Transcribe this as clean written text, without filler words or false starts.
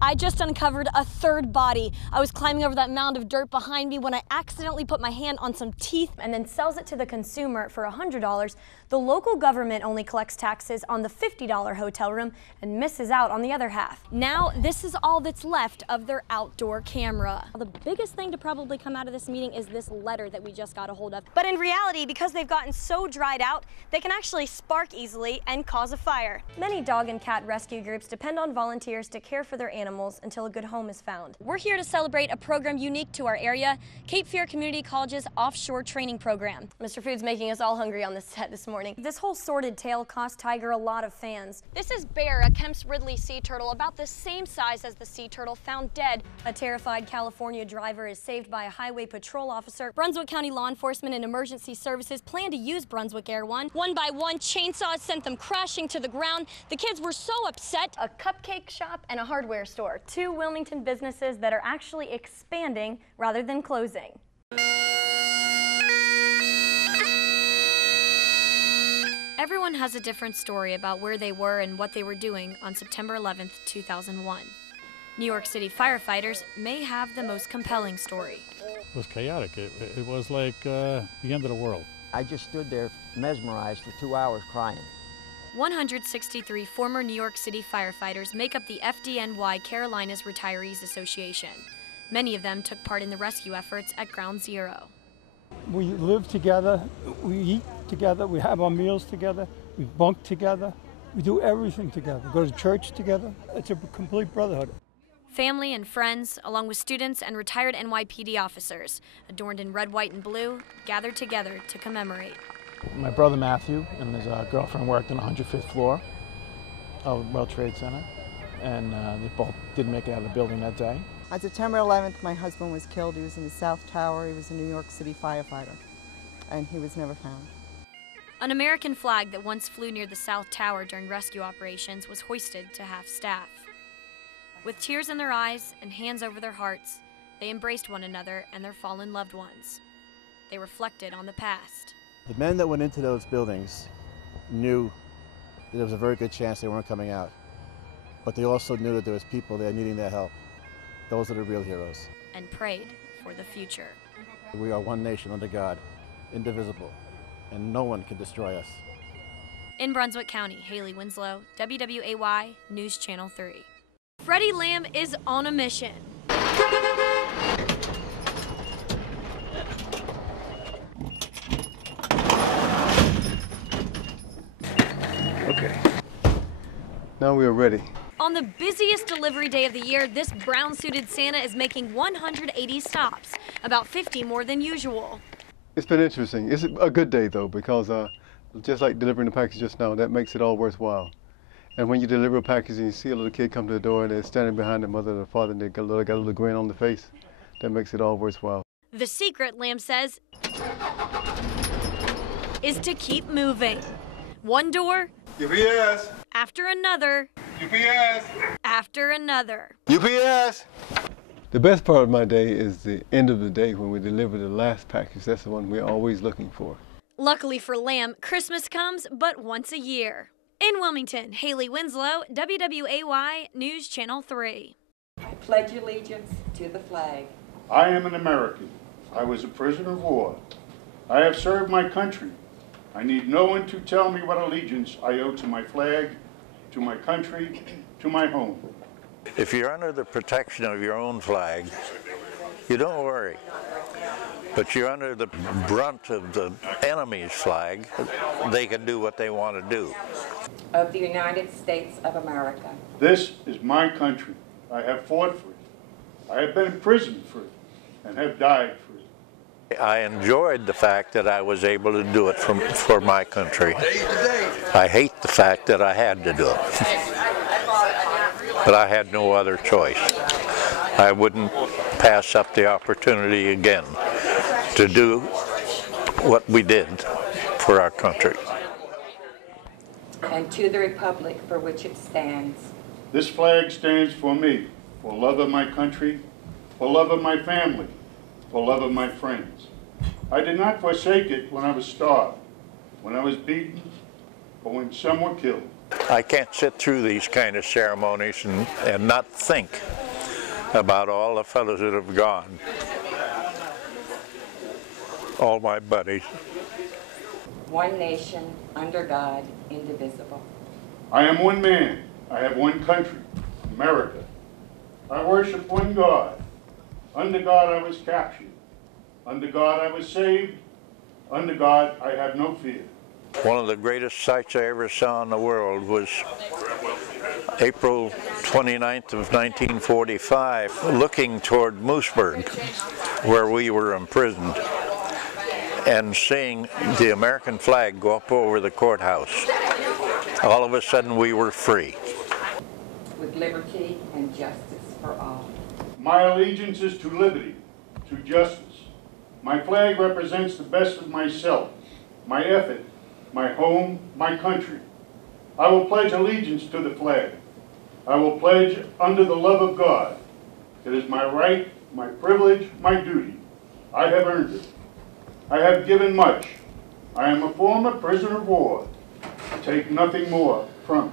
I just uncovered a third body. I was climbing over that mound of dirt behind me when I accidentally put my hand on some teeth and then sells it to the consumer for $100. The local government only collects taxes on the $50 hotel room and misses out on the other half. Now, this is all that's left of their outdoor camera. The biggest thing to probably come out of this meeting is this letter that we just got a hold of. But in reality, because they've gotten so dried out, they can actually spark easily and cause a fire. Many dog and cat rescue groups depend on volunteers to care for their animals until a good home is found. We're here to celebrate a program unique to our area, Cape Fear Community College's offshore training program. Mr. Food's making us all hungry on this set this morning. This whole sordid tale cost Tiger a lot of fans. This is Bear, a Kemp's Ridley sea turtle about the same size as the sea turtle found dead. A terrified California driver is saved by a highway patrol officer. Brunswick County Law Enforcement and Emergency Services plan to use Brunswick Air One. One by one, chainsaws sent them crashing to the ground. The kids were so upset. A cupcake shop and a hardware store. Two Wilmington businesses that are actually expanding rather than closing. Everyone has a different story about where they were and what they were doing on September 11th, 2001. New York City firefighters may have the most compelling story. It was chaotic. It was like the end of the world. I just stood there mesmerized for 2 hours crying. 163 former New York City firefighters make up the FDNY Carolinas Retirees Association. Many of them took part in the rescue efforts at Ground Zero. We live together, we eat together, we have our meals together, we bunk together, we do everything together, we go to church together. It's a complete brotherhood. Family and friends, along with students and retired NYPD officers, adorned in red, white, and blue, gathered together to commemorate. My brother Matthew and his girlfriend worked on the 105th floor of World Trade Center, and they both didn't make it out of the building that day. On September 11th, my husband was killed. He was in the South Tower. He was a New York City firefighter, and he was never found. An American flag that once flew near the South Tower during rescue operations was hoisted to half staff. With tears in their eyes and hands over their hearts, they embraced one another and their fallen loved ones. They reflected on the past. The men that went into those buildings knew that there was a very good chance they weren't coming out, but they also knew that there was people there needing their help. Those are the real heroes. And prayed for the future. We are one nation under God, indivisible, and no one can destroy us. In Brunswick County, Hailey Winslow, WWAY NewsChannel 3. Freddie Lamb is on a mission. Okay, now we are ready. On the busiest delivery day of the year, this brown-suited Santa is making 180 stops, about 50 more than usual. It's been interesting. It's a good day though, because just like delivering the package just now, that makes it all worthwhile. And when you deliver a package and you see a little kid come to the door and they're standing behind the mother or the father and they got a little grin on the face, that makes it all worthwhile. The secret, Lamb says, is to keep moving. One door UPS! After another. UPS! After another. UPS! The best part of my day is the end of the day when we deliver the last package. That's the one we're always looking for. Luckily for Lamb, Christmas comes but once a year. In Wilmington, Hailey Winslow, WWAY NewsChannel 3. I pledge allegiance to the flag. I am an American. I was a prisoner of war. I have served my country. I need no one to tell me what allegiance I owe to my flag, to my country, to my home. If you're under the protection of your own flag, you don't worry. But you're under the brunt of the enemy's flag, they can do what they want to do. Of the United States of America. This is my country. I have fought for it. I have been imprisoned for it and have died for it. I enjoyed the fact that I was able to do it for my country. I hate the fact that I had to do it. But I had no other choice. I wouldn't pass up the opportunity again to do what we did for our country. And to the republic for which it stands. This flag stands for me, for love of my country, for love of my family, for love of my friends. I did not forsake it when I was starved, when I was beaten, or when some were killed. I can't sit through these kind of ceremonies and not think about all the fellows that have gone. All my buddies. One nation, under God, indivisible. I am one man. I have one country, America. I worship one God. Under God I was captured. Under God I was saved. Under God I have no fear. One of the greatest sights I ever saw in the world was April 29th of 1945, looking toward Mooseburg, where we were imprisoned, and seeing the American flag go up over the courthouse. All of a sudden we were free. With liberty and justice for all. My allegiance is to liberty, to justice. My flag represents the best of myself, my effort, my home, my country. I will pledge allegiance to the flag. I will pledge under the love of God. It is my right, my privilege, my duty. I have earned it. I have given much. I am a former prisoner of war. Take nothing more from me.